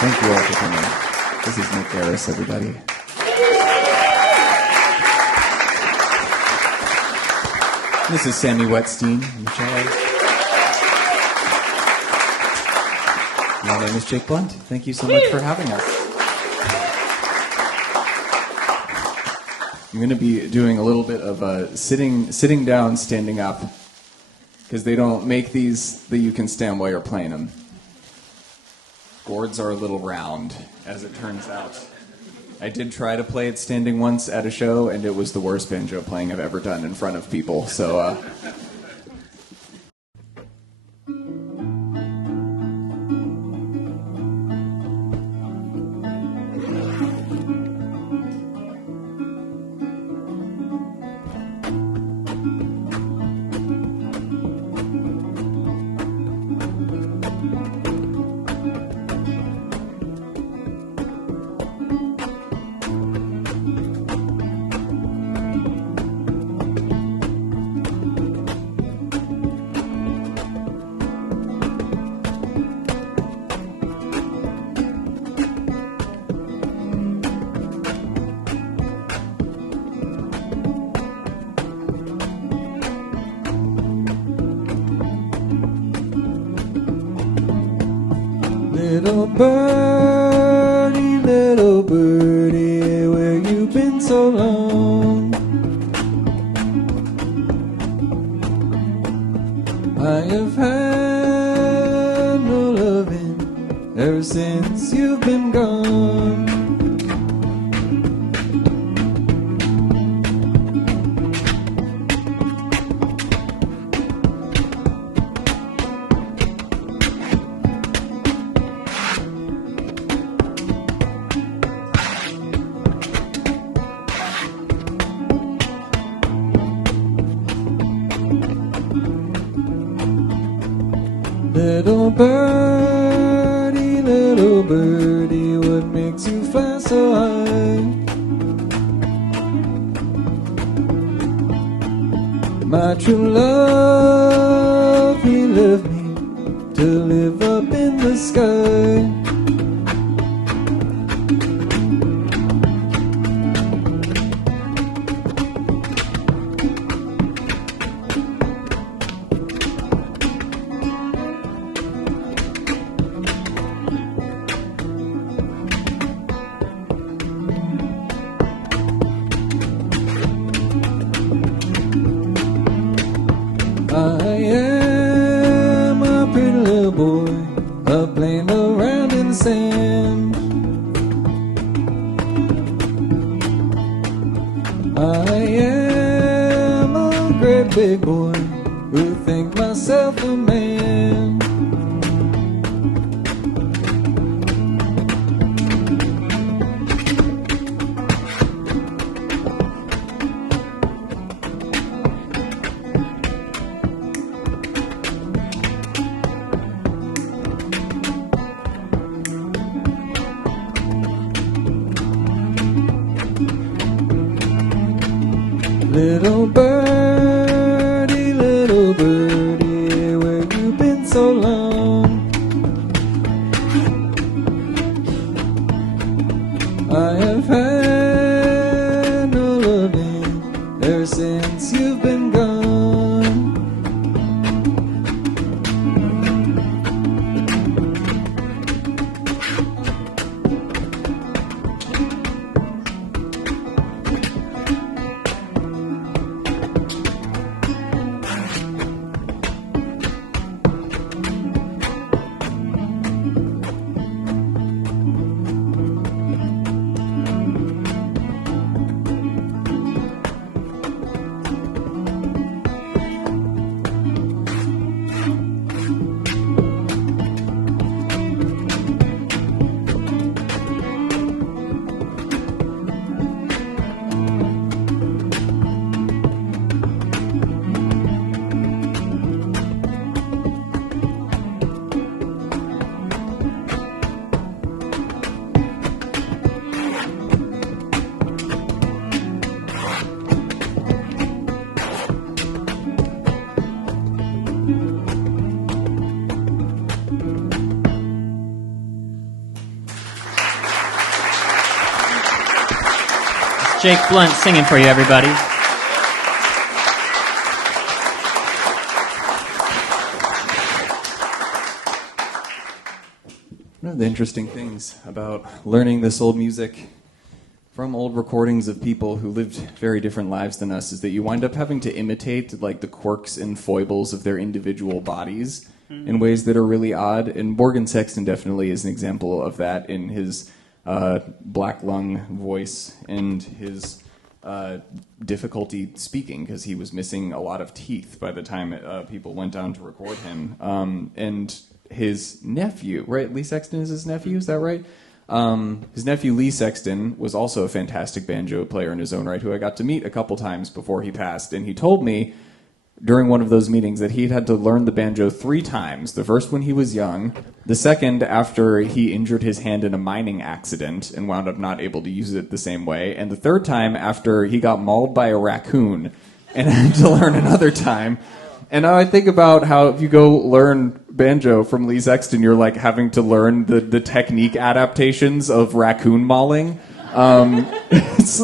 Thank you all for coming. This is Nick Harris, everybody. This is Sammy Wetstein. My name is Jake Blount. Thank you so much for having us. I'm going to be doing a little bit of sitting down, standing up, because they don't make these that you can stand while you're playing them. Gourds are a little round, as it turns out. I did try to play it standing once at a show, and it was the worst banjo playing I've ever done in front of people. So, little birdie, where you been so long? I have had no loving ever since you've been gone. Little birdie, what makes you fly so high? My true love, he left me to live up in the sky. Big boy, who think myself a man. Little birdie, where you been so long? I have had no loving ever since you've been gone. Jake Blount singing for you, everybody. One of the interesting things about learning this old music from old recordings of people who lived very different lives than us is that you wind up having to imitate like the quirks and foibles of their individual bodies in ways that are really odd. And Morgan Sexton definitely is an example of that in his black lung voice and his difficulty speaking because he was missing a lot of teeth by the time people went down to record him. And his nephew, right? Lee Sexton is his nephew, is that right? His nephew Lee Sexton was also a fantastic banjo player in his own right, who I got to meet a couple times before he passed. And he told me during one of those meetings that he'd had to learn the banjo 3 times. The first when he was young, the second after he injured his hand in a mining accident and wound up not able to use it the same way, and the third time after he got mauled by a raccoon and had to learn another time. And now I think about how if you go learn banjo from Lee Sexton, you're like having to learn the technique adaptations of raccoon mauling. It's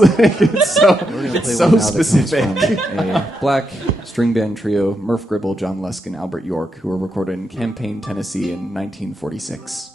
so specific. A black string band trio, Murph Gribble, John Lusk, and Albert York, who were recorded in Champaign, Tennessee in 1946.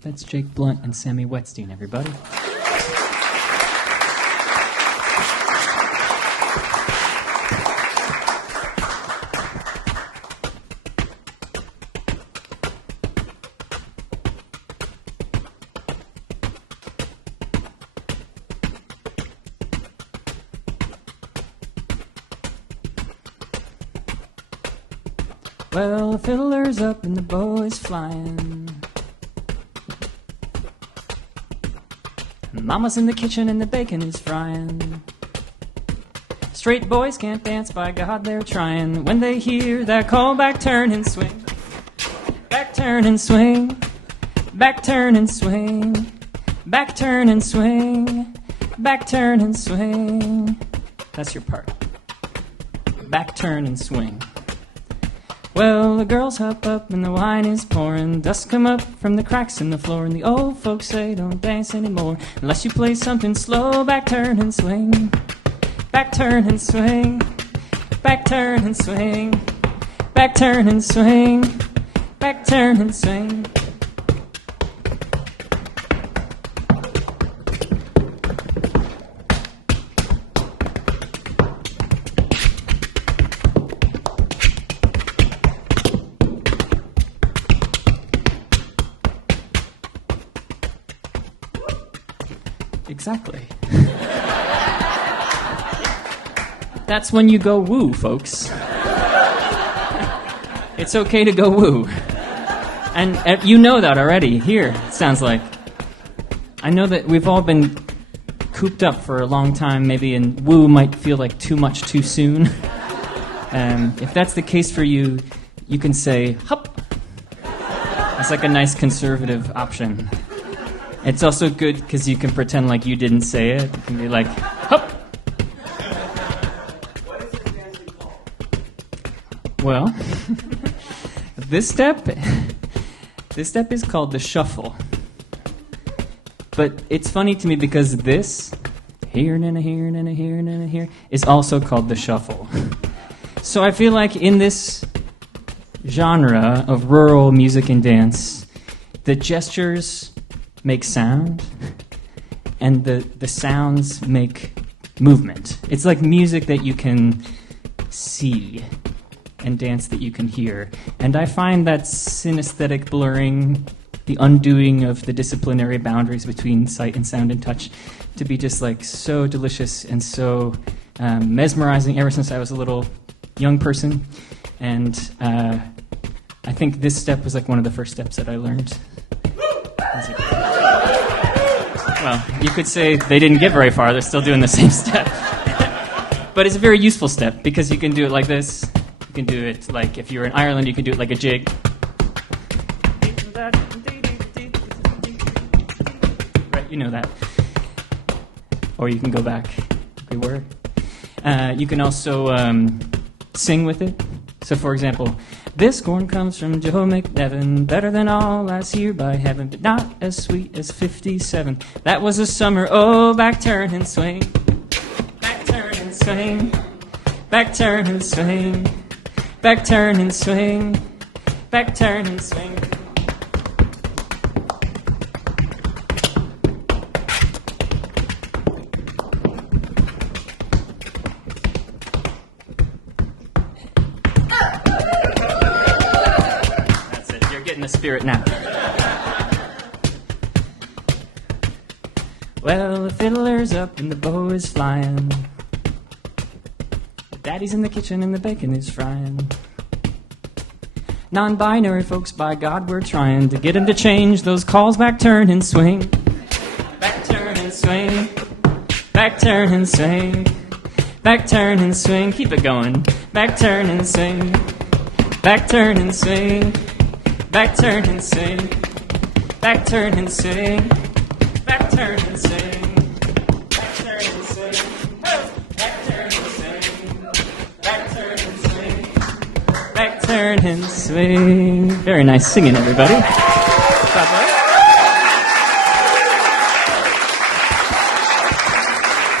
That's Jake Blount and Sammy Wetstein, everybody. Well, the fiddler's up and the boy's flying. Mama's in the kitchen and the bacon is frying. Straight boys can't dance, by God they're trying. When they hear that call, back turn and swing. Back turn and swing. Back turn and swing. Back turn and swing. Back turn and swing. That's your part. Back turn and swing. Well, the girls hop up and the wine is pouring. Dust come up from the cracks in the floor, and the old folks say don't dance anymore unless you play something slow. Back turn and swing. Back turn and swing. Back turn and swing. Back turn and swing. Back turn and swing. Exactly. That's when you go woo, folks. It's okay to go woo. And you know that already here, it sounds like. I know that we've all been cooped up for a long time, maybe, and woo might feel like too much too soon. If that's the case for you, you can say hup. It's like a nice conservative option. It's also good because you can pretend like you didn't say it. You can be like hup. What is this dancing called? Well, this step is called the shuffle. But it's funny to me because this, here and a here and a here and a here, is also called the shuffle. So I feel like in this genre of rural music and dance, the gestures make sound, and the sounds make movement. It's like music that you can see and dance that you can hear. And I find that synesthetic blurring, the undoing of the disciplinary boundaries between sight and sound and touch, to be just like so delicious and so mesmerizing ever since I was a little young person. And I think this step was like one of the first steps that I learned. Well, you could say they didn't get very far. They're still doing the same step. But it's a very useful step because you can do it like this. You can do it like, if you're in Ireland, you can do it like a jig. Right, you know that. Or you can go back. We were. You can also sing with it. So, for example, this corn comes from Joe McNevin, better than all last year by heaven, but not as sweet as 57. That was a summer, oh, back turn and swing. Back turn and swing. Back turn and swing. Back turn and swing. Back turn and swing. Spirit now. Well, the fiddler's up and the bow is flying. The daddy's in the kitchen and the bacon is frying. Non-binary folks, by God, we're trying to get them to change those calls. Back, turn, and swing. Back, turn, and swing. Back, turn, and swing. Back, turn, and swing. Keep it going. Back, turn, and swing. Back, turn, and swing. Back turn and sing, back turn and sing, back turn and sing, back turn and sing, back turn and sing, back turn and sing, back turn and swing. Very nice singing, everybody.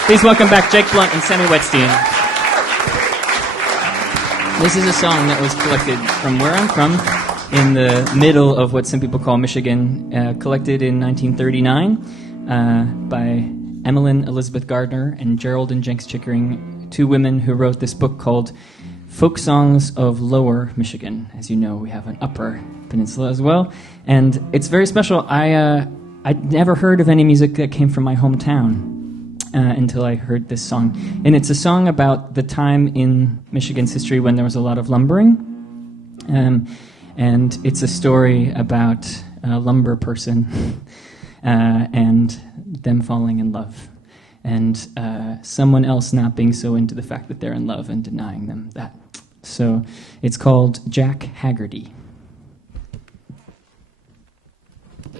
Please welcome back Jake Blount and Sammy Wetstein. This is a song that was collected from where I'm from, in the middle of what some people call Michigan, collected in 1939 by Emmeline Elizabeth Gardner and Gerald and Jenks Chickering, two women who wrote this book called Folk Songs of Lower Michigan. As you know, we have an Upper Peninsula as well, and it's very special. I'd never heard of any music that came from my hometown until I heard this song. And it's a song about the time in Michigan's history when there was a lot of lumbering. And it's a story about a lumber person and them falling in love. And someone else not being so into the fact that they're in love and denying them that. So it's called Jack Haggerty.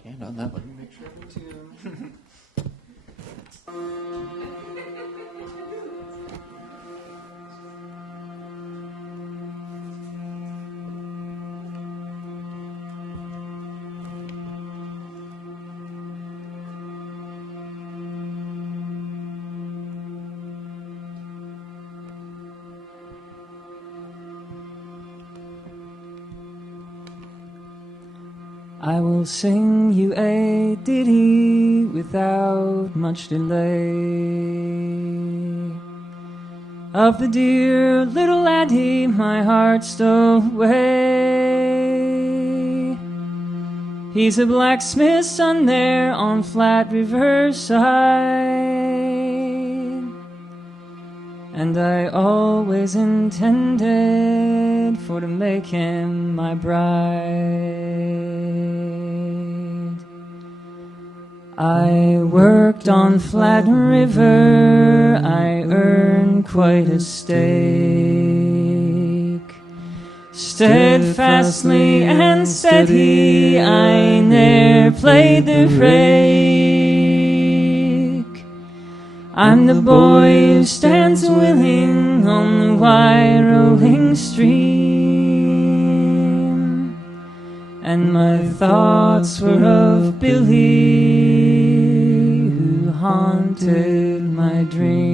And on that, let me make sure I'm in tune. I will sing you a ditty without much delay of the dear little laddie my heart stole away. He's a blacksmith's son there on Flat River side, and I always intended for to make him my bride. I worked on Flat River, I earned quite a stake. Steadfastly and steady, I ne'er played the rake. I'm the boy who stands willing on the wide rolling stream, and my thoughts were of Billy who haunted my dreams.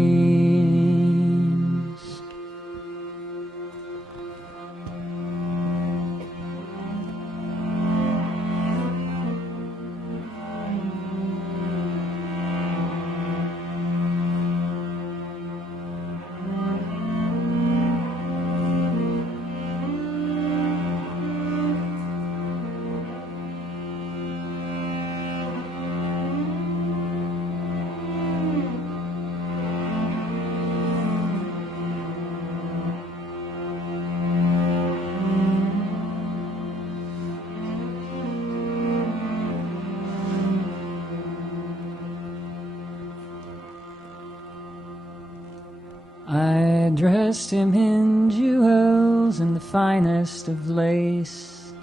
I dressed him in jewels and the finest of lace,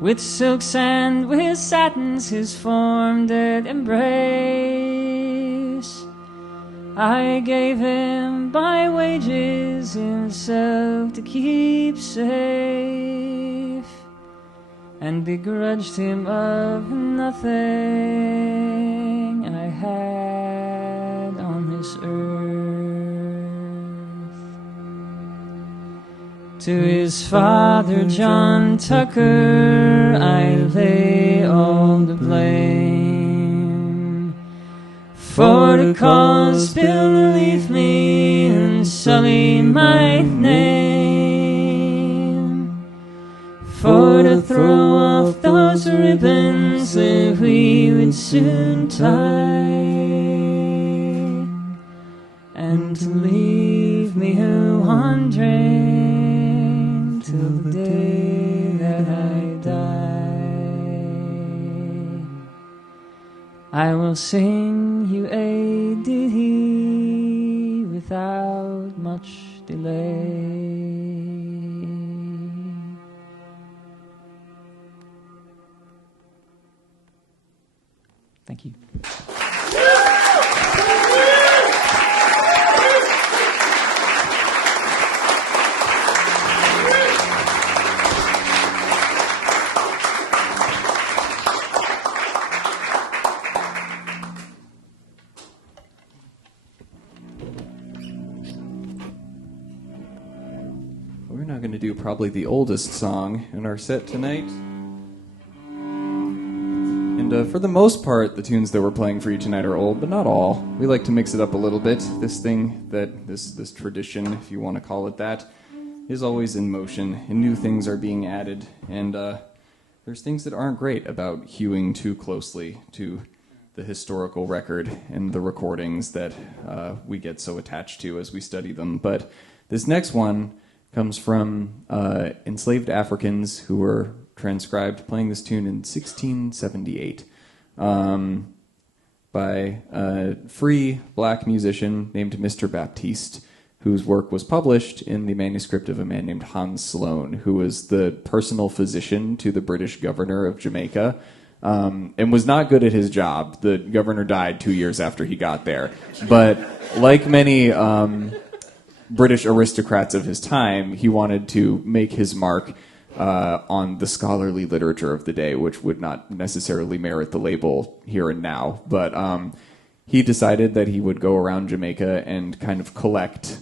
with silks and with satins his form did embrace. I gave him by wages himself to keep safe, and begrudged him of nothing I had on this earth. To his father, John Tucker, I lay all the blame, for the cause Bill to leave me and sully my name, for to throw off those ribbons that we would soon tie, and to leave me wandering till the day that I die. I will sing you a ditty without much delay. Thank you. We're now going to do probably the oldest song in our set tonight. And for the most part, the tunes that we're playing for you tonight are old, but not all. We like to mix it up a little bit. This tradition, if you want to call it that, is always in motion, and new things are being added. And there's things that aren't great about hewing too closely to the historical record and the recordings that we get so attached to as we study them. But this next one comes from enslaved Africans who were transcribed playing this tune in 1678 by a free black musician named Mr. Baptiste, whose work was published in the manuscript of a man named Hans Sloane, who was the personal physician to the British governor of Jamaica, and was not good at his job. The governor died 2 years after he got there. But like many British aristocrats of his time, he wanted to make his mark on the scholarly literature of the day, which would not necessarily merit the label here and now. But he decided that he would go around Jamaica and kind of collect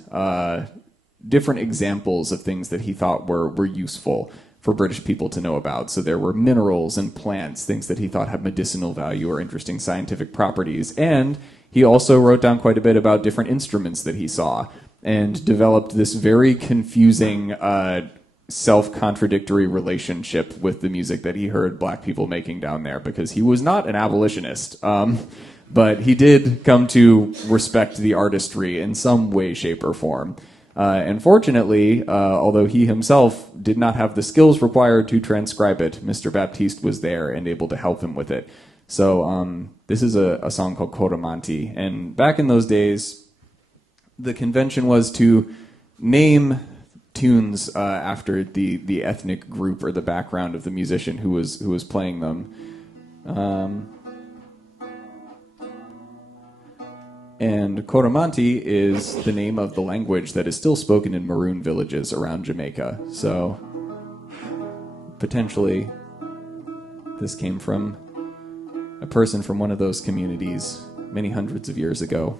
different examples of things that he thought were useful for British people to know about. So there were minerals and plants, things that he thought had medicinal value or interesting scientific properties. And he also wrote down quite a bit about different instruments that he saw, and developed this very confusing, self-contradictory relationship with the music that he heard black people making down there, because he was not an abolitionist, but he did come to respect the artistry in some way, shape, or form. And fortunately, although he himself did not have the skills required to transcribe it, Mr. Baptiste was there and able to help him with it. So this is a song called Coromanti. And back in those days, the convention was to name tunes after the ethnic group or the background of the musician who was playing them. And Coromanti is the name of the language that is still spoken in maroon villages around Jamaica. So potentially this came from a person from one of those communities many hundreds of years ago.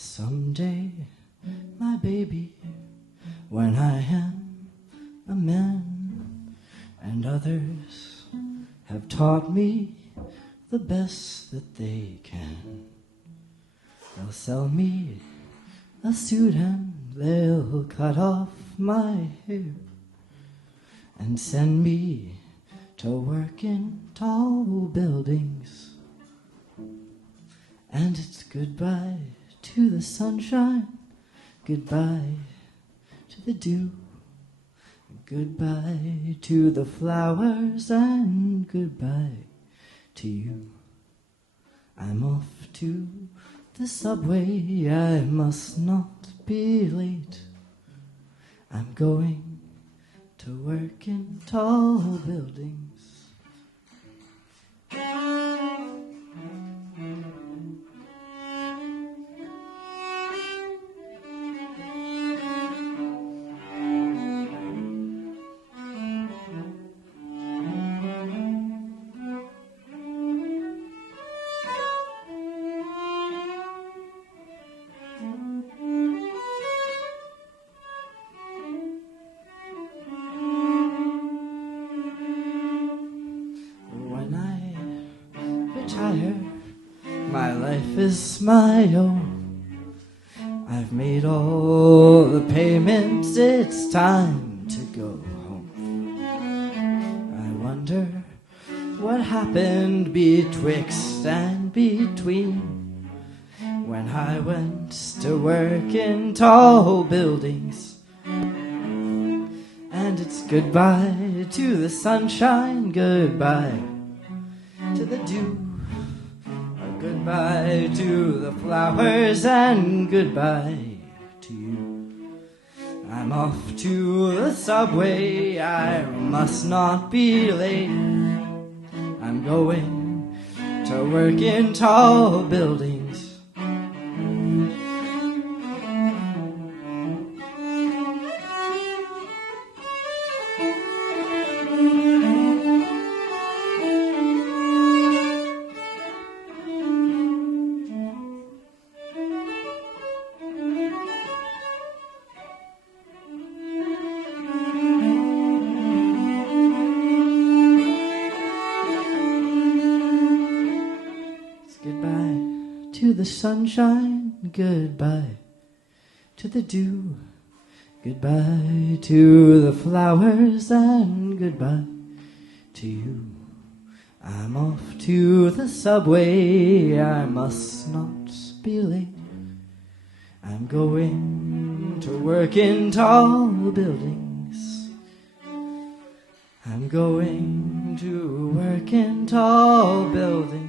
Someday, my baby, when I am a man, and others have taught me the best that they can, they'll sell me a suit and they'll cut off my hair and send me to work in tall buildings. And it's goodbye to the sunshine, goodbye to the dew, goodbye to the flowers, and goodbye to you. I'm off to the subway, I must not be late. I'm going to work in tall buildings. My life is my own. I've made all the payments, it's time to go home. I wonder what happened betwixt and between when I went to work in tall buildings. And it's goodbye to the sunshine, goodbye to the dew, goodbye to the flowers, and goodbye to you. I'm off to the subway, I must not be late. I'm going to work in tall buildings. To the sunshine, goodbye to the dew, goodbye to the flowers, and goodbye to you. I'm off to the subway, I must not be late. I'm going to work in tall buildings. I'm going to work in tall buildings.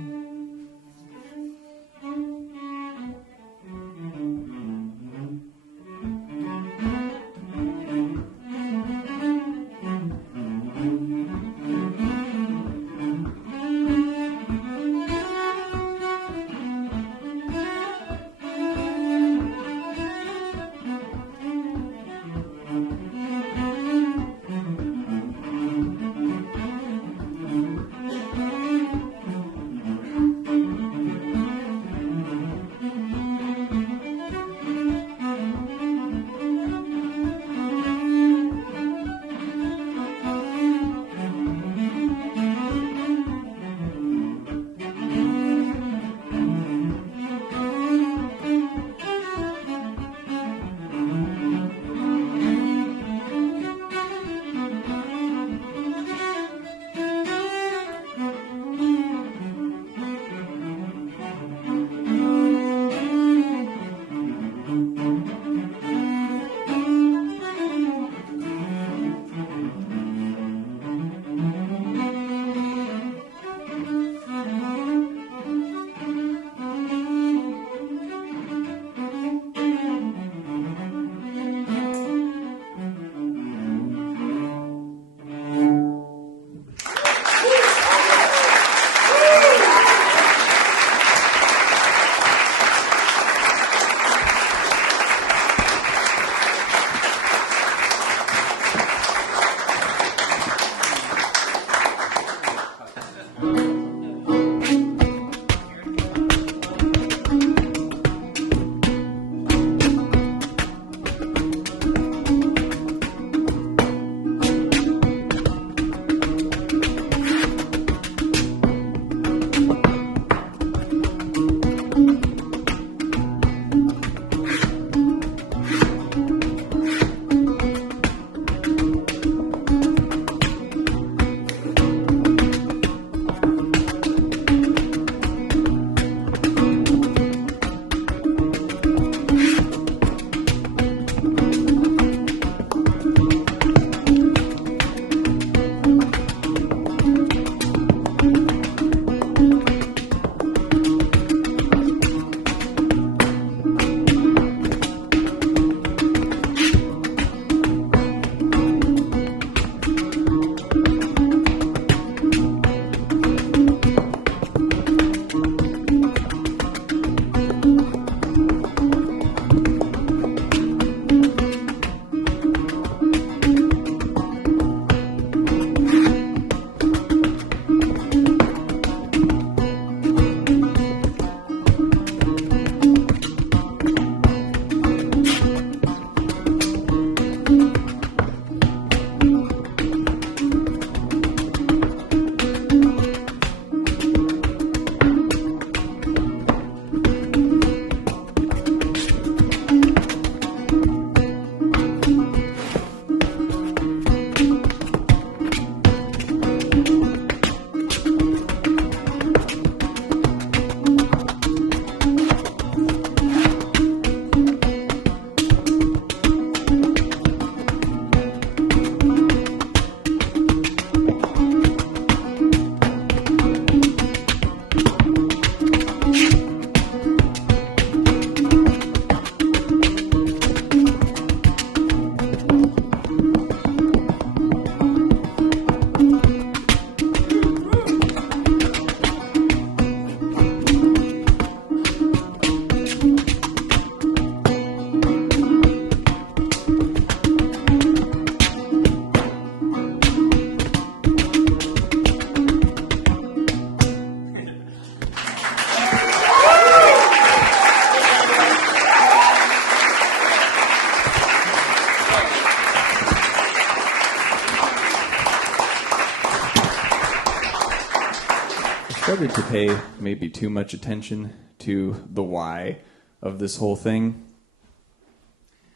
started to pay maybe too much attention to the why of this whole thing.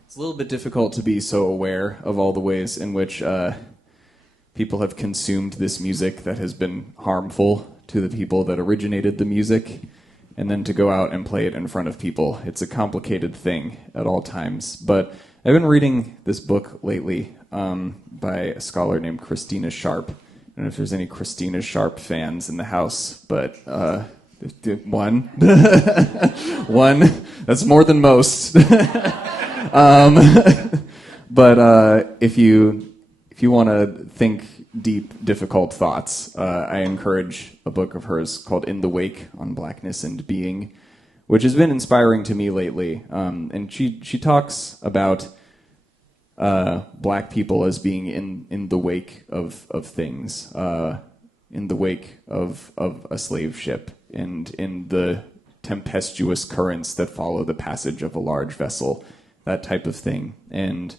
It's a little bit difficult to be so aware of all the ways in which people have consumed this music that has been harmful to the people that originated the music, and then to go out and play it in front of people. It's a complicated thing at all times. But I've been reading this book lately by a scholar named Christina Sharp. I don't know if there's any Christina Sharp fans in the house, but one. One. That's more than most. But if you want to think deep, difficult thoughts, I encourage a book of hers called In the Wake on Blackness and Being, which has been inspiring to me lately. And she talks about black people as being in the wake of things, in the wake of a slave ship, and in the tempestuous currents that follow the passage of a large vessel, that type of thing. And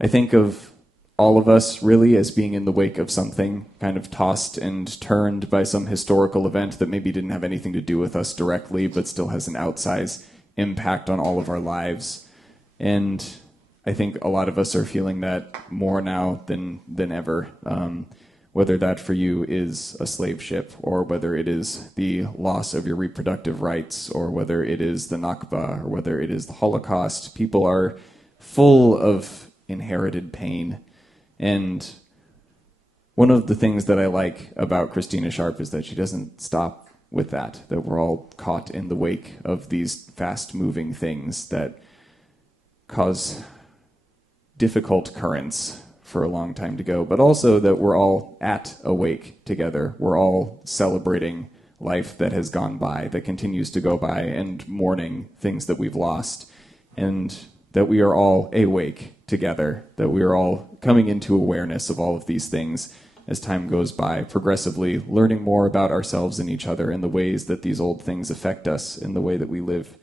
I think of all of us really as being in the wake of something, kind of tossed and turned by some historical event that maybe didn't have anything to do with us directly, but still has an outsized impact on all of our lives. And I think a lot of us are feeling that more now than ever, whether that for you is a slave ship, or whether it is the loss of your reproductive rights, or whether it is the Nakba, or whether it is the Holocaust. People are full of inherited pain. And one of the things that I like about Christina Sharp is that she doesn't stop with that we're all caught in the wake of these fast-moving things that cause difficult currents for a long time to go, but also that we're all at a wake together. We're all celebrating life that has gone by, that continues to go by, and mourning things that we've lost, and that we are all awake together, that we are all coming into awareness of all of these things as time goes by, progressively learning more about ourselves and each other and the ways that these old things affect us in the way that we live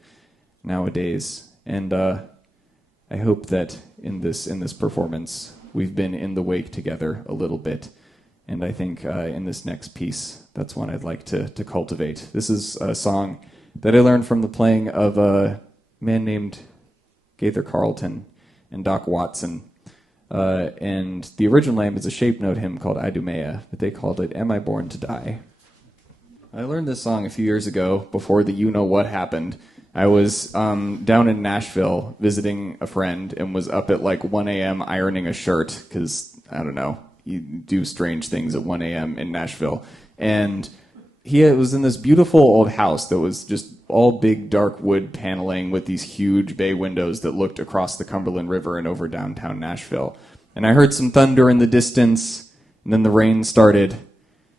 nowadays. And I hope that in this performance we've been in the wake together a little bit. And I think in this next piece, that's one I'd like to cultivate. This is a song that I learned from the playing of a man named Gaither Carlton and Doc Watson. And the original name is a shape note hymn called Idumea, but they called it Am I Born to Die? I learned this song a few years ago before the You Know What happened. I was down in Nashville visiting a friend and was up at like 1 a.m. ironing a shirt because, I don't know, you do strange things at 1 a.m. in Nashville. And he was in this beautiful old house that was just all big dark wood paneling with these huge bay windows that looked across the Cumberland River and over downtown Nashville. And I heard some thunder in the distance, and then the rain started,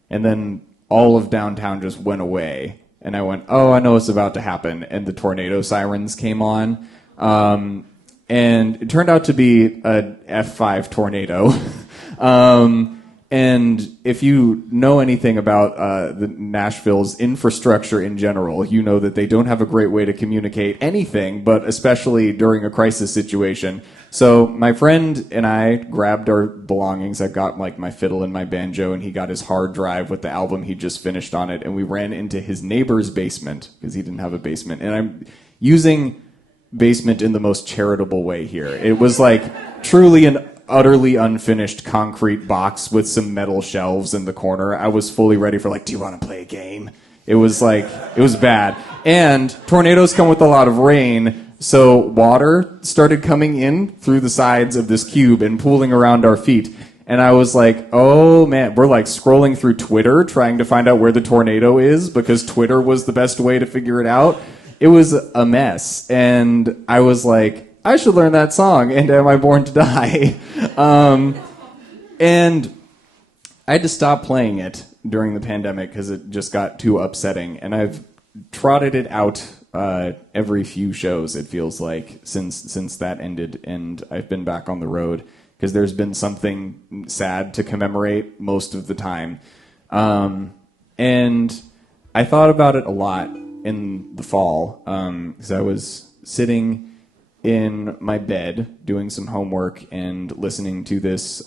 and then all of downtown just went away. And I went, oh, I know what's about to happen. And the tornado sirens came on. And it turned out to be a F5 tornado. And if you know anything about the Nashville's infrastructure in general, you know that they don't have a great way to communicate anything, but especially during a crisis situation. So my friend and I grabbed our belongings. I got like my fiddle and my banjo, and he got his hard drive with the album he just finished on it, and we ran into his neighbor's basement because he didn't have a basement. And I'm using basement in the most charitable way here. It was like truly an utterly unfinished concrete box with some metal shelves in the corner. I was fully ready for like, do you want to play a game? It was bad. And tornadoes come with a lot of rain, so water started coming in through the sides of this cube and pooling around our feet. And I was like, oh man, we're like scrolling through Twitter trying to find out where the tornado is because Twitter was the best way to figure it out. It was a mess. And I was like, I should learn that song, and Am I Born to Die? And I had to stop playing it during the pandemic because it just got too upsetting. And I've trotted it out every few shows, it feels like, since that ended. And I've been back on the road because there's been something sad to commemorate most of the time. And I thought about it a lot in the fall because I was sitting in my bed doing some homework and listening to this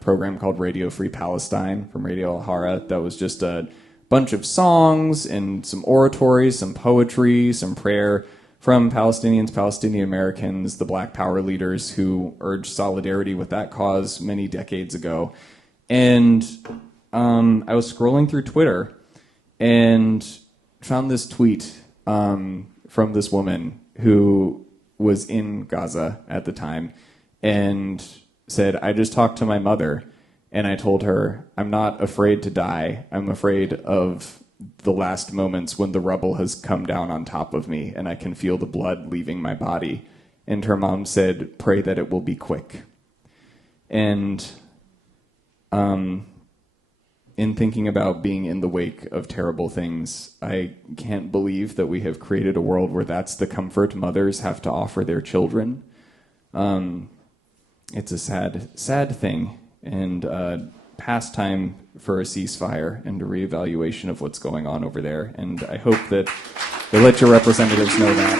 program called Radio Free Palestine from Radio Al-Hara that was just a bunch of songs and some oratories, some poetry, some prayer from Palestinians, Palestinian Americans, the Black Power leaders who urged solidarity with that cause many decades ago. And I was scrolling through Twitter and found this tweet from this woman who was in Gaza at the time and said, "I just talked to my mother and I told her, I'm not afraid to die. I'm afraid of the last moments when the rubble has come down on top of me and I can feel the blood leaving my body." And her mom said, "Pray that it will be quick." And in thinking about being in the wake of terrible things, I can't believe that we have created a world where that's the comfort mothers have to offer their children. It's a sad, sad thing, and past time for a ceasefire and a reevaluation of what's going on over there. And I hope that they let your representatives know that.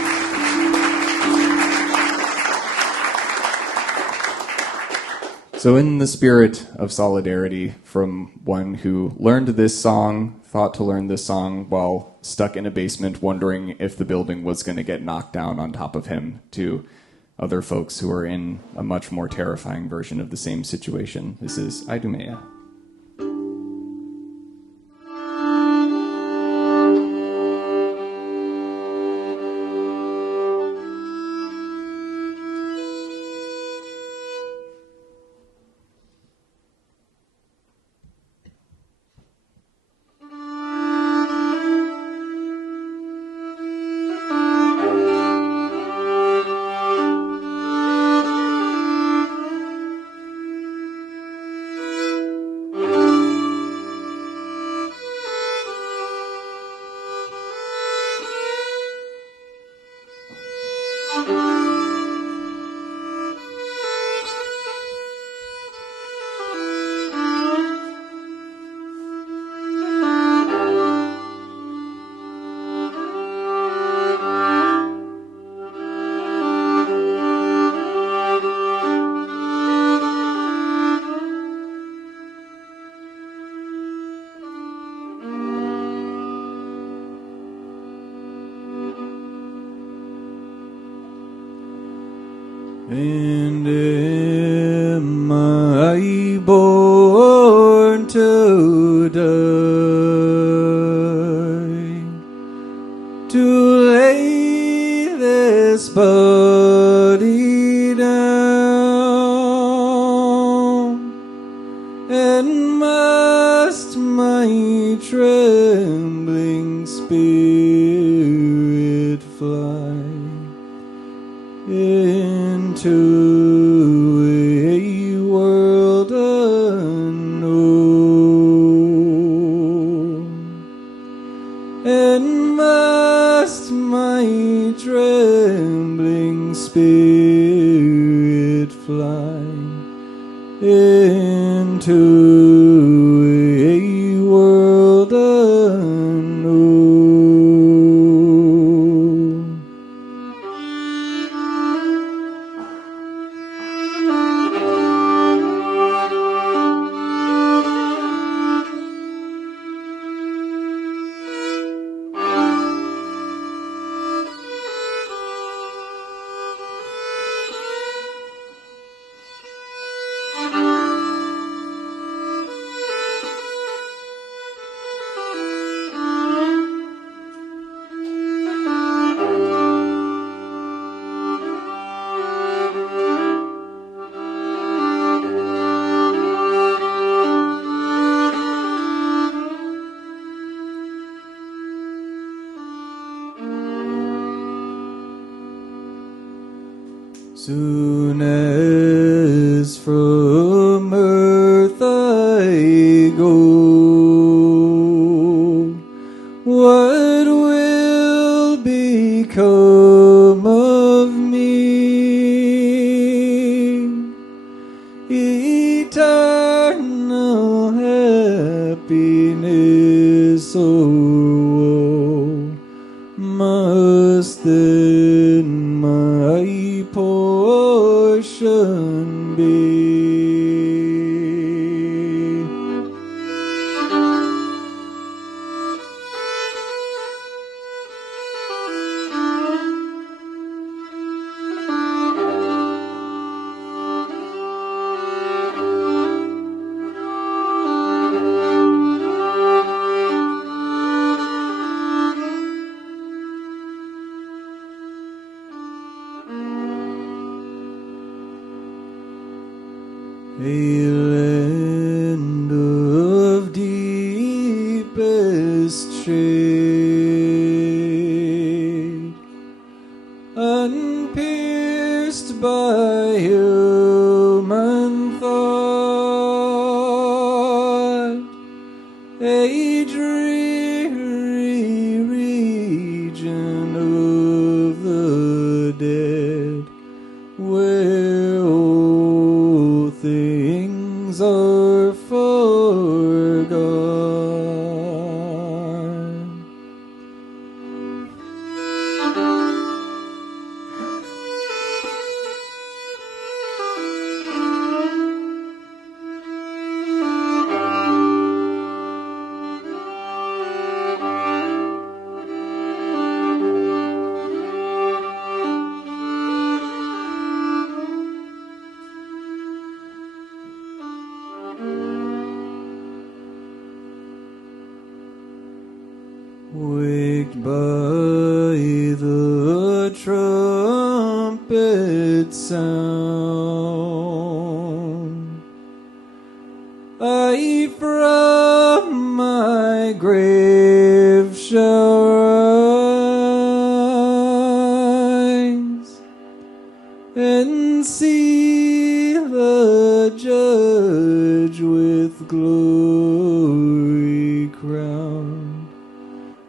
So in the spirit of solidarity from one who learned this song, thought to learn this song while stuck in a basement wondering if the building was going to get knocked down on top of him, to other folks who are in a much more terrifying version of the same situation, this is Idumea. And am I born to die, to lay this body down, and must my trembling spirit fly into a world unknown, and must my trembling spirit fly into a world unknown. Soon as from earth I go, what will become of me? Eternal happiness or woe must then my portion be. a dreary region of the dead, where all things are forgone. Waked by the trumpet sound, I from my grave shall rise and see the judge with glory crowned,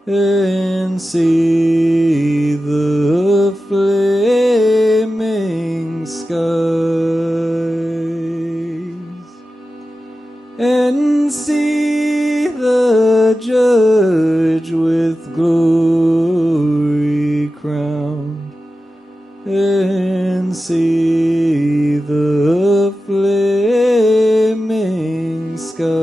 and see the flaming skies, and see the judge with glory crowned, and see the flaming skies.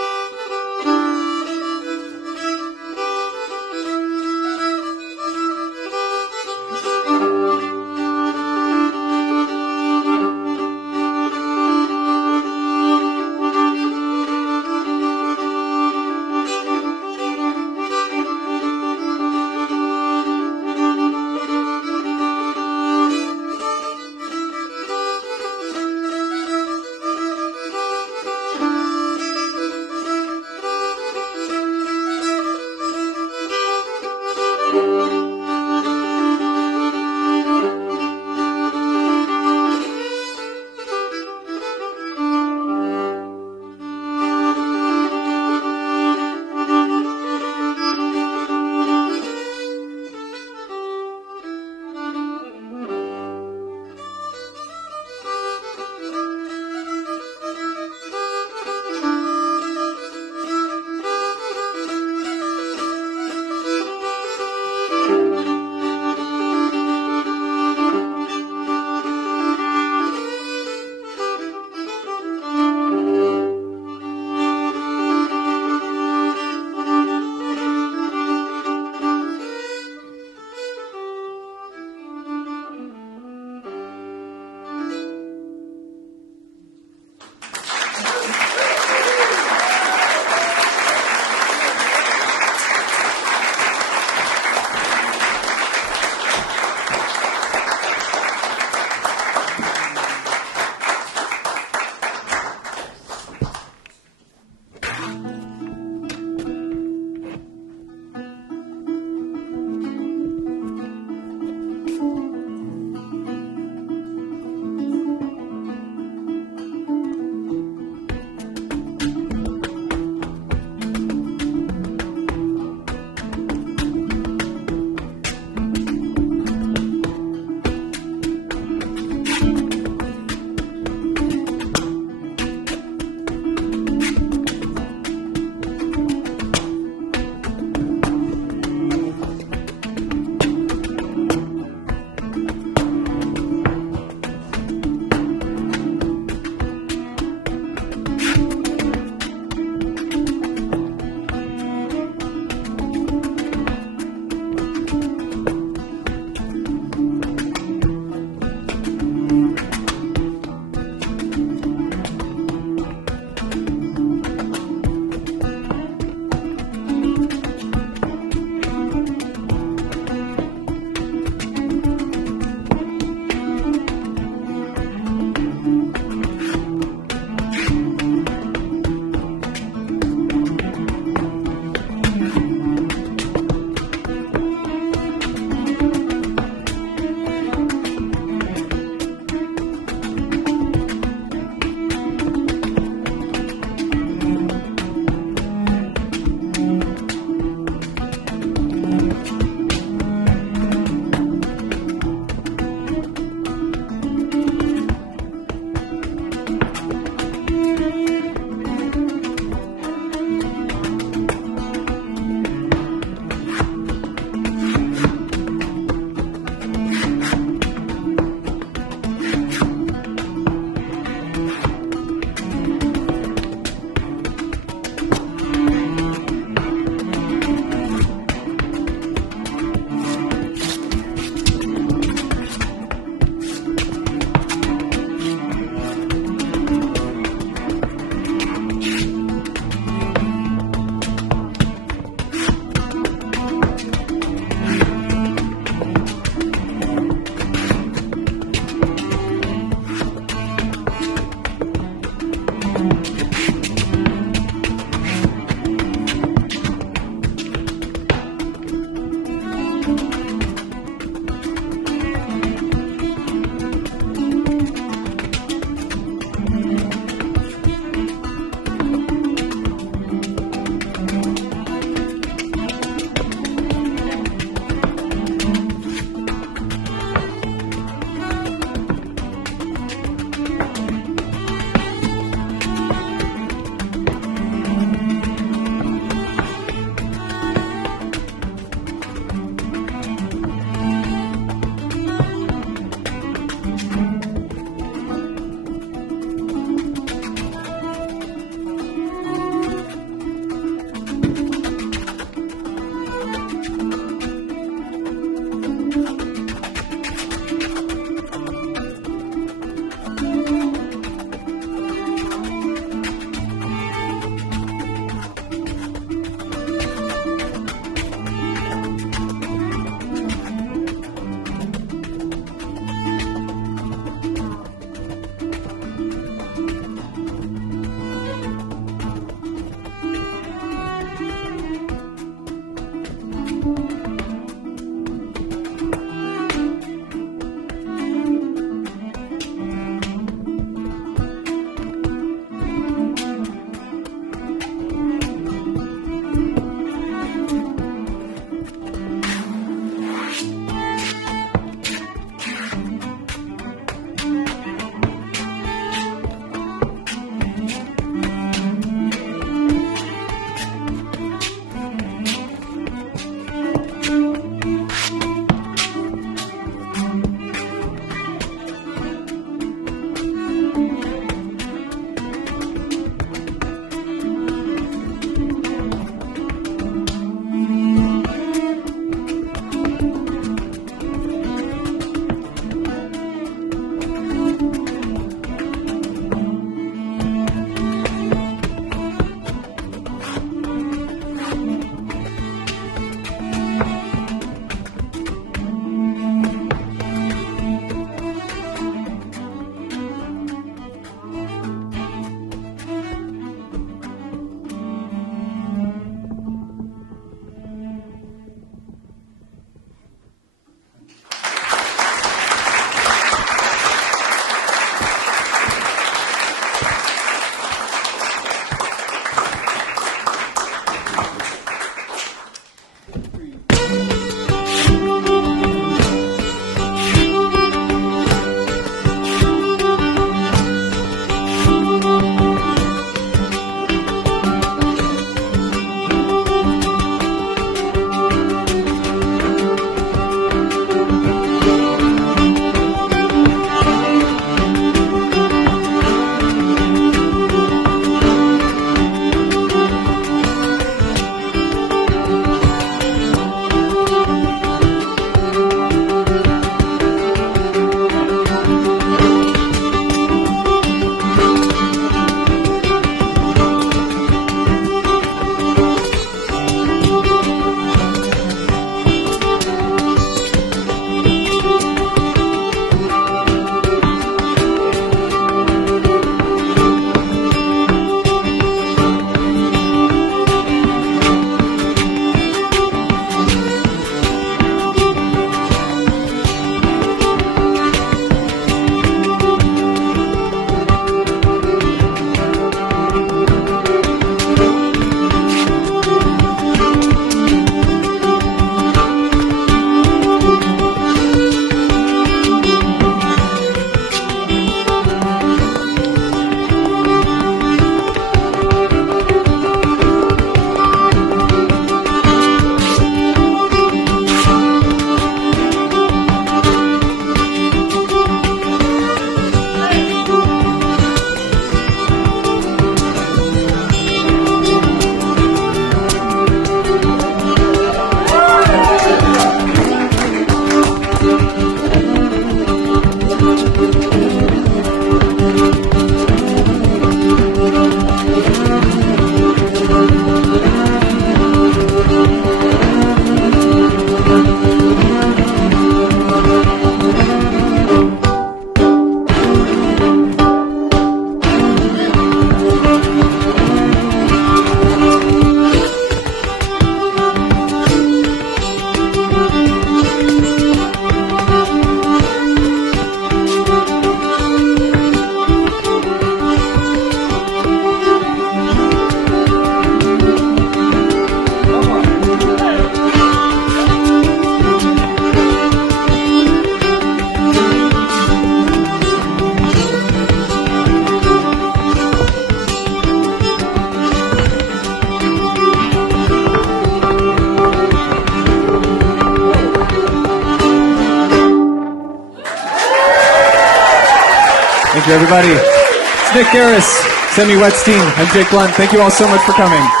Thank you, everybody. It's Nick Garris, Sammy Wetstein, and Jake Blount. Thank you all so much for coming.